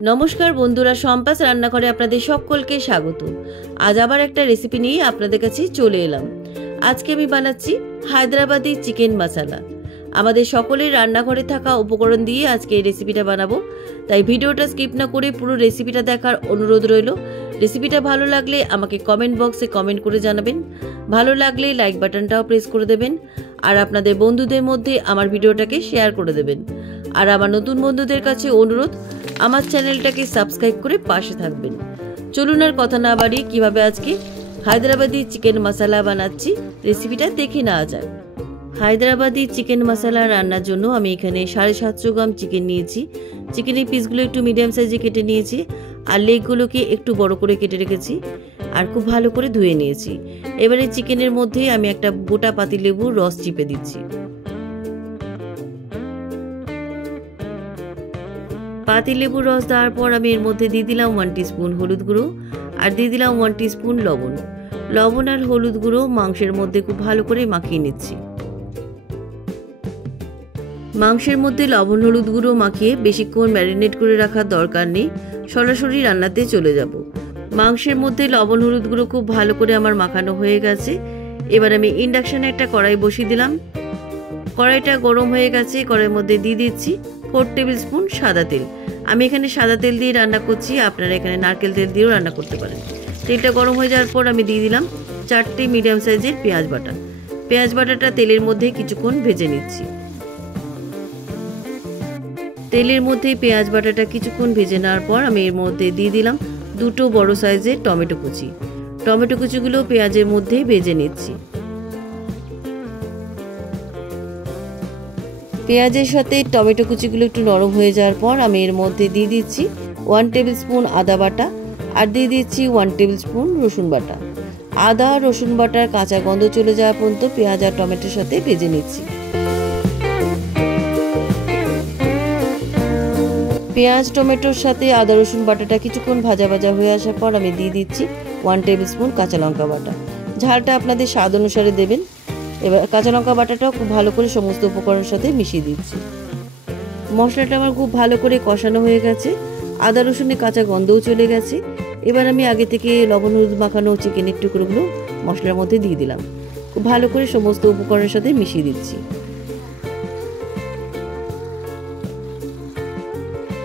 নমস্কার বন্ধুরা, সম্পাস রান্নাঘরে আপনাদের সকলকে স্বাগত। আজ আবার একটা রেসিপি নিয়ে আপনাদের কাছে চলে এলাম। আজকে আমি বানাচ্ছি হায়দ্রাবাদি চিকেন মশলা। আমাদের সকলের রান্নাঘরে থাকা উপকরণ দিয়ে আজকে এই রেসিপিটা বানাবো, তাই ভিডিওটা স্কিপ না করে পুরো রেসিপিটা দেখার অনুরোধ রইল। রেসিপিটা ভালো লাগলে আমাকে কমেন্ট বক্সে কমেন্ট করে জানাবেন, ভালো লাগলে লাইক বাটনটাও প্রেস করে দেবেন, আর আপনাদের বন্ধুদের মধ্যে আমার ভিডিওটাকে শেয়ার করে দেবেন। আর আমার নতুন বন্ধুদের কাছে অনুরোধ, আমার চ্যানেলটাকে সাবস্ক্রাইব করে পাশে থাকবেন। চলুন আর কথা না বাড়িয়ে কিভাবে আজকে হায়দ্রাবাদি চিকেন মশলা বানাচ্ছি রেসিপিটা দেখে নেওয়া যাক। হায়দ্রাবাদি চিকেন মশলা রান্নার জন্য আমি এখানে 750 গ্রাম চিকেন নিয়েছি। চিকেনের পিসগুলো একটু মিডিয়াম সাইজে কেটে নিয়েছি, আর লেগগুলোকে একটু বড় করে কেটে রেখেছি, আর খুব ভালো করে ধুয়ে নিয়েছি। এবারে চিকেনের মধ্যে আমি একটা গোটা পাতিলেবুর রস চিপে দিচ্ছি। পাতিলেবুর রস দেওয়ার পর আমি এর মধ্যে দিয়ে দিলাম 1 টিস্পুন হলুদ গুঁড়ো, আর দিয়ে দিলাম 1 টিস্পুন লবণ। লবণ আর হলুদ গুঁড়ো মাংসের মধ্যে খুব ভালো করে মাখিয়ে নিচ্ছি। মাংসের মধ্যে লবণ হলুদ গুঁড়ো মাখিয়ে বেশিক্ষণ ম্যারিনেট করে রাখার দরকার নেই, সরাসরি রান্নাতে চলে যাব। মাংসের মধ্যে লবণ হলুদ গুঁড়ো খুব ভালো করে আমার মাখানো হয়ে গেছে। এবার আমি ইন্ডাকশনে একটা কড়াই বসিয়ে দিলাম। কড়াইটা গরম হয়ে গেছে, কড়াইয়ের মধ্যে দিয়ে দিচ্ছি 4 টেবিল স্পুন সাদা তেল। আমি এখানে সাদা তেল দিয়ে রান্না করছি, আপনারা এখানে নারকেল তেল দিয়েও রান্না করতে পারেন। তেলটা গরম হয়ে যাওয়ার পর আমি দিয়ে দিলাম 4টে মিডিয়াম সাইজের পেঁয়াজ বাটা। পেঁয়াজ বাটাটা তেলের মধ্যে কিছুক্ষণ ভেজে নিচ্ছি। তেলের মধ্যে পেঁয়াজ বাটাটা কিছুক্ষণ ভেজে নেওয়ার পর আমি এর মধ্যে দিয়ে দিলাম 2টো বড় সাইজের টমেটো কুচি। টমেটো কুচিগুলো পেঁয়াজের মধ্যে ভেজে নিচ্ছি। পেঁয়াজের সাথে টমেটো কুচিগুলো একটু নরম হয়ে যাওয়ার পর আমি এর মধ্যে দিয়ে দিচ্ছি 1 টেবিল স্পুন আদা বাটা, আর দিয়ে দিচ্ছি 1 টেবিল স্পুন রসুন বাটা। আদা রসুন বাটার কাঁচা গন্ধ চলে যাওয়া পর্যন্ত পেঁয়াজ আর টমেটোর সাথে ভেজে নিচ্ছি। পেঁয়াজ টমেটোর সাথে আদা রসুন বাটাটা কিছুক্ষণ ভাজা ভাজা হয়ে আসার পর আমি দিয়ে দিচ্ছি 1 টেবিল স্পুন কাঁচা লঙ্কা বাটা। ঝালটা আপনাদের স্বাদ অনুসারে দেবেন। এবার কাঁচা লঙ্কা বাটাটাও খুব ভালো করে সমস্ত উপকরণের সাথে মিশিয়ে দিচ্ছি। মশলাটা আমার খুব ভালো করে কষানো হয়ে গেছে, আদা রসুনের কাঁচা গন্ধও চলে গেছে। এবার আমি আগে থেকে লবণ হলুদ মাখানো চিকেনের টুকরোগুলো মশলার মধ্যে দিয়ে দিলাম। খুব ভালো করে সমস্ত উপকরণের সাথে মিশিয়ে দিচ্ছি।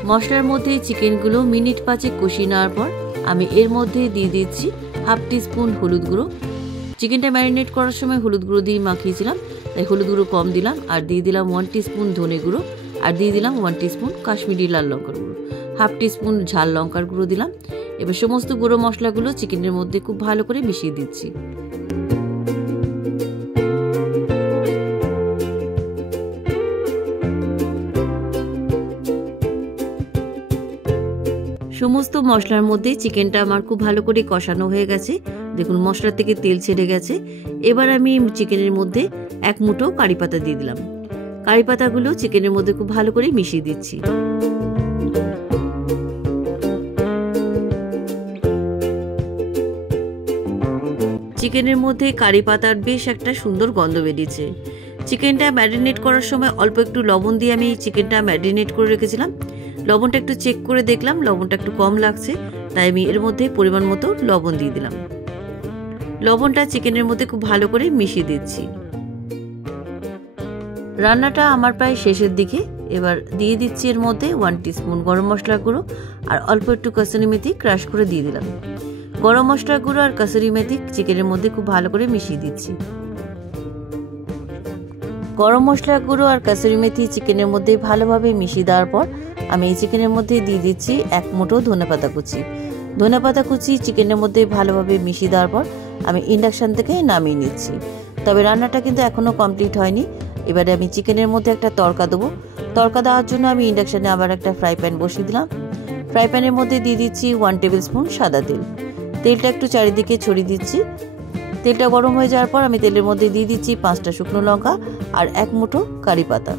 মশলার মধ্যে চিকেনগুলো মিনিট 5 কষিয়ে নেওয়ার পর আমি এর মধ্যে দিয়ে দিচ্ছি 1/2 টিস্পুন হলুদ গুঁড়ো। চিকেনটা ম্যারিনেট করার সময় হলুদ গুঁড়ো দিয়ে মাখিয়েছিলাম, তাই হলুদ গুঁড়ো কম দিলাম। আর দিয়ে দিলাম 1 টিস্পুন ধনে গুঁড়ো, আর দিয়ে দিলাম 1 টিস্পুন কাশ্মীরি লাল লঙ্কার গুঁড়ো, 1/2 টিস্পুন ঝাল লঙ্কার গুঁড়ো দিলাম। এবার সমস্ত গুঁড়ো মশলাগুলো চিকেনের মধ্যে খুব ভালো করে মিশিয়ে দিচ্ছি। সমস্ত মশলার মধ্যে চিকেনটা আমার খুব ভালো করে কষানো হয়ে গেছে। দেখুন মশলা থেকে তেল ছেড়ে গেছে। এবার আমি চিকেনের মধ্যে 1 মুঠো কারি পাতা দিয়ে দিলাম। কারি পাতাগুলো চিকেনের মধ্যে খুব ভালো করে মিশিয়ে দিচ্ছি। চিকেনের মধ্যে কারি পাতার বেশ একটা সুন্দর গন্ধ বেরিয়েছে। চিকেনটা ম্যারিনেট করার সময় অল্প একটু লবণ দিয়ে আমি চিকেনটা ম্যারিনেট করে রেখেছিলাম। লবণটা একটু চেক করে দেখলাম লবণটা একটু কম লাগছে, তাই আমি এর মধ্যে পরিমাণ মতো লবণ দিয়ে দিলাম। লবণটা চিকেনের মধ্যে খুব ভালো করে মিশিয়ে দিচ্ছি। রান্নাটা আমার প্রায় শেষের দিকে। এবার দিয়ে দিচ্ছি এর মধ্যে 1 টিস্পুন গরম মশলা গুঁড়ো, আর অল্প একটু কাসুরি মেথি ক্রাশ করে দিয়ে দিলাম। গরম মশলা গুঁড়ো আর কাসুরি মেথি চিকেনের মধ্যে খুব ভালো করে মিশিয়ে দিচ্ছি। গরম মশলা গুঁড়ো আর কাসুরি মেথি চিকেনের মধ্যে ভালোভাবে মিশিয়ে দেওয়ার পর আমি এই চিকেনের মধ্যে দিয়ে দিচ্ছি 1 মুঠো ধনেপাতা কুচি। ধনেপাতা কুচি চিকেনের মধ্যে ভালোভাবে মিশিয়ে দেওয়ার পর আমি ইন্ডাকশন থেকে নামিয়ে নিচ্ছি। তবে রান্নাটা কিন্তু এখনো কমপ্লিট হয়নি। এবারে আমি চিকেনের মধ্যে একটা তড়কা দেবো। তড়কা দেওয়ার জন্য আমি ইন্ডাকশনে আবার একটা ফ্রাই প্যান বসিয়ে দিলাম। ফ্রাই প্যানের মধ্যে দিয়ে দিচ্ছি 1 টেবিল স্পুন সাদা তেল। তেলটা একটু চারিদিকে ছড়িয়ে দিচ্ছি। তেলটা গরম হয়ে যাওয়ার পর আমি তেলের মধ্যে দিয়ে দিচ্ছি 5টা শুকনো লঙ্কা আর 1 মুঠো কারি পাতা।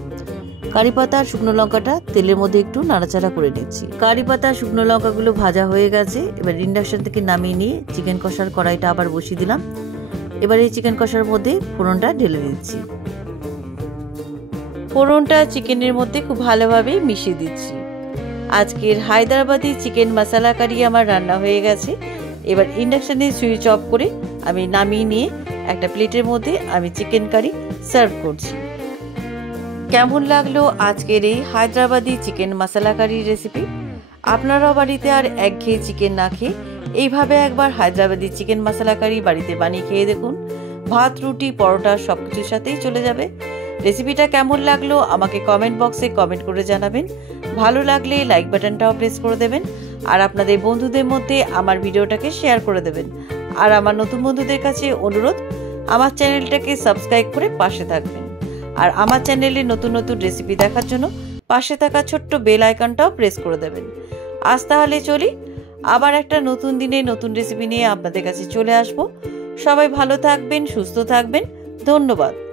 কারি পাতা আর শুকনো লঙ্কাটা তেলের মধ্যে একটু নাড়াচাড়া করে নিচ্ছি। কারি পাতা শুকনো লঙ্কাগুলো ভাজা হয়ে গেছে। এবার ইন্ডাকশন থেকে নামিয়ে নিয়ে চিকেন কষার কড়াইটা আবার বসিয়ে দিলাম। এবার এই চিকেন কষার মধ্যে ফোড়নটা ঢেলে দিচ্ছি। ফোড়নটা চিকেনের মধ্যে খুব ভালোভাবে মিশিয়ে দিচ্ছি। আজকের হায়দ্রাবাদি চিকেন মশলা কারি আমার রান্না হয়ে গেছে। এবার ইন্ডাকশানে সুইচ অফ করে আমি নামিয়ে নিয়ে একটা প্লেটের মধ্যে আমি চিকেন কারি সার্ভ করছি। কেমন লাগলো আজকের এই হায়দ্রাবাদি চিকেন মশলা কারি রেসিপি? আপনারাও বাড়িতে আর একঘেয়ে চিকেন না খেয়ে এইভাবে একবার হায়দ্রাবাদি চিকেন মশলা কারি বাড়িতে বানিয়ে খেয়ে দেখুন। ভাত, রুটি, পরোটা সব কিছুর সাথেই চলে যাবে। রেসিপিটা কেমন লাগলো আমাকে কমেন্ট বক্সে কমেন্ট করে জানাবেন। ভালো লাগলে লাইক বাটনটাও প্রেস করে দেবেন আর আপনাদের বন্ধুদের মধ্যে আমার ভিডিওটাকে শেয়ার করে দেবেন। আর আমার নতুন বন্ধুদের কাছে অনুরোধ, আমার চ্যানেলটাকে সাবস্ক্রাইব করে পাশে থাকবেন। আর আমার চ্যানেলে নতুন নতুন রেসিপি দেখার জন্য পাশে থাকা ছোট্ট বেল আইকনটাও প্রেস করে দেবেন। আজ তাহলে চলি, আবার একটা নতুন দিনে নতুন রেসিপি নিয়ে আপনাদের কাছে চলে আসব। সবাই ভালো থাকবেন, সুস্থ থাকবেন। ধন্যবাদ।